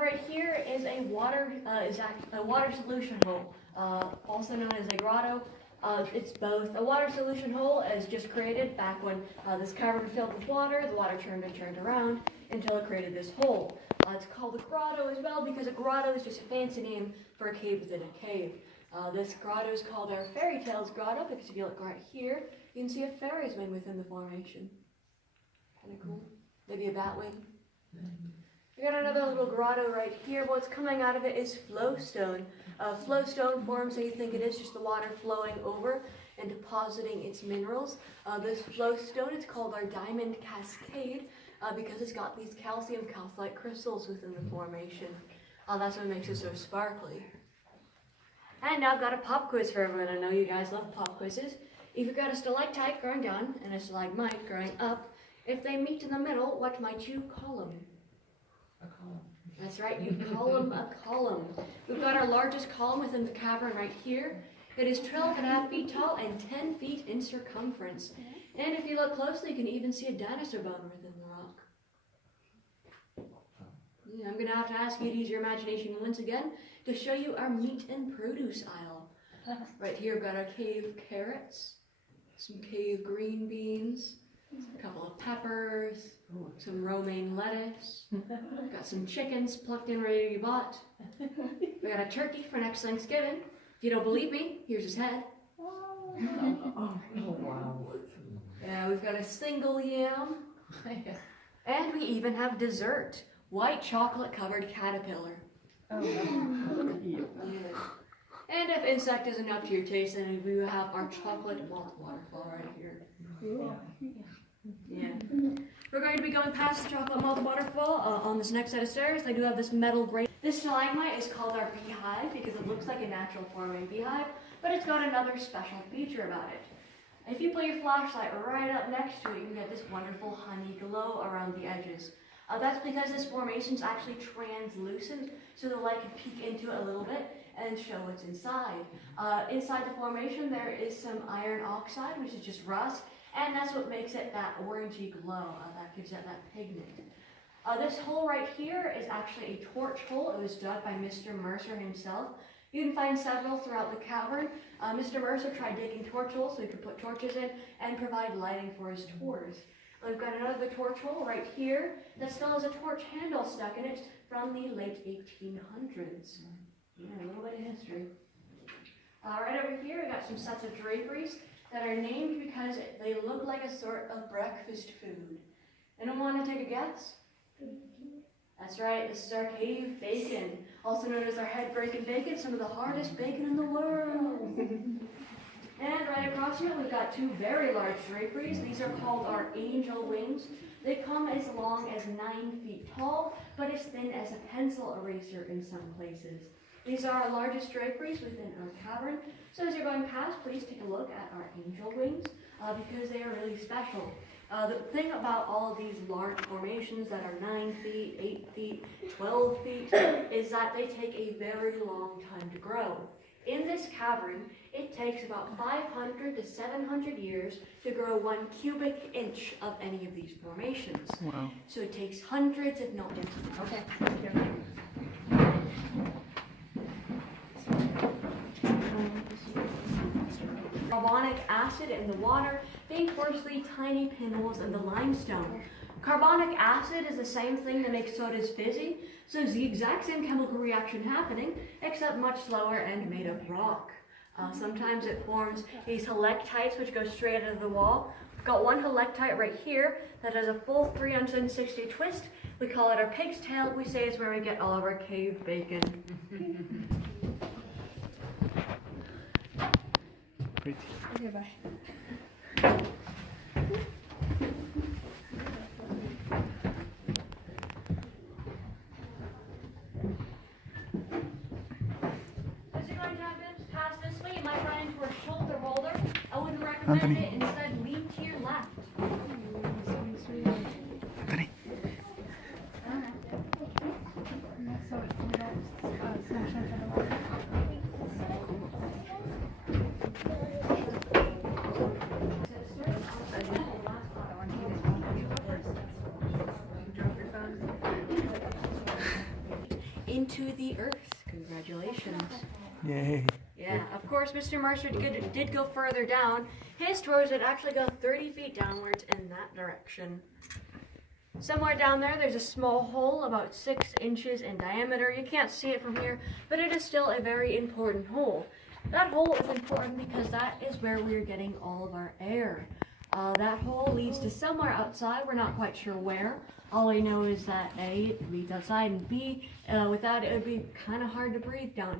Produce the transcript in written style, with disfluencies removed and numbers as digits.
right here is a water solution hole, also known as a grotto. It's both a water solution hole, as just created back when this cavern filled with water. The water turned and turned around until it created this hole. It's called a grotto as well because a grotto is just a fancy name for a cave within a cave. This grotto is called our Fairytales Grotto because if you look right here, you can see a fairy wing within the formation. Kind of cool. Maybe a bat wing. We got another little grotto right here. What's coming out of it is flowstone. Flowstone forms how you think it is, just the water flowing over and depositing its minerals. This flowstone is called our diamond Cascade because it's got these calcium calcite crystals within the formation. That's what makes it so sparkly. And now I've got a pop quiz for everyone. I know you guys love pop quizzes. If you've got a stalactite growing down and a stalagmite growing up, if they meet in the middle, what might you call them? A column. That's right, you call them a column. We've got our largest column within the cavern right here. It is 12.5 feet tall and 10 feet in circumference. And if you look closely, you can even see a dinosaur bone within the rock. Yeah, I'm going to have to ask you to use your imagination once again to show you our meat and produce aisle. Right here we've got our cave carrots, some cave green beans, a couple of peppers, some romaine lettuce, got some chickens plucked in ready to be bought. We got a turkey for next Thanksgiving. If you don't believe me, here's his head. Oh, wow. Yeah, we've got a single yam. And we even have dessert, white chocolate covered caterpillar. Oh, Yeah. And if insect isn't up to your taste, then we have our chocolate malt waterfall right here. Yeah. We're going to be going past the chocolate malt waterfall on this next set of stairs. They do have this metal grate. This stalagmite is called our beehive because it looks like a natural forming beehive, but it's got another special feature about it. If you put your flashlight right up next to it, you can get this wonderful honey glow around the edges. That's because this formation is actually translucent, so the light can peek into it a little bit and show what's inside. Inside the formation, there is some iron oxide, which is just rust, and that's what makes it that orangey glow. That gives it that pigment. This hole right here is actually a torch hole. It was dug by Mr. Mercer himself. You can find several throughout the cavern. Mr. Mercer tried digging torch holes so he could put torches in and provide lighting for his tours. We've got another torch hole right here that still has a torch handle stuck in it from the late 1800s. Yeah, a little bit of history. Right over here, we got some sets of draperies that are named because they look like a sort of breakfast food. Anyone want to take a guess? That's right, this is our cave bacon, also known as our head-breaking bacon, some of the hardest bacon in the world. And right across here, we've got two very large draperies. These are called our angel wings. They come as long as 9 feet tall, but as thin as a pencil eraser in some places. These are our largest draperies within our cavern. So as you're going past, please take a look at our angel wings because they are really special. The thing about all of these large formations that are 9 feet, 8 feet, 12 feet is that they take a very long time to grow. In this cavern, it takes about 500 to 700 years to grow 1 cubic inch of any of these formations. Wow. So it takes hundreds, if not Okay. carbonic acid in the water being firstly tiny pinholes in the limestone. Carbonic acid is the same thing that makes sodas fizzy, so it's the exact same chemical reaction happening, except much slower and made of rock. Sometimes it forms these helictites which go straight into the wall. We've got one helictite right here that has a full 360 twist. We call it our pig's tail. We say it's where we get all of our cave bacon. Great. Okay, bye. As you're going to have this pass this way, you might run into a shoulder boulder. I wouldn't recommend Anthony. it. Instead, lean to your left. Anthony. So it's smash into the water. into the earth. Congratulations. Yay. Yeah, of course, Mr. Mercer did go further down. His tours would actually go 30 feet downwards in that direction. Somewhere down there, there's a small hole about 6 inches in diameter. You can't see it from here, but it is still a very important hole. That hole is important because that is where we're getting all of our air. That hole leads to somewhere outside. We're not quite sure where. All I know is that A, it leads outside, and B, without it would be kind of hard to breathe down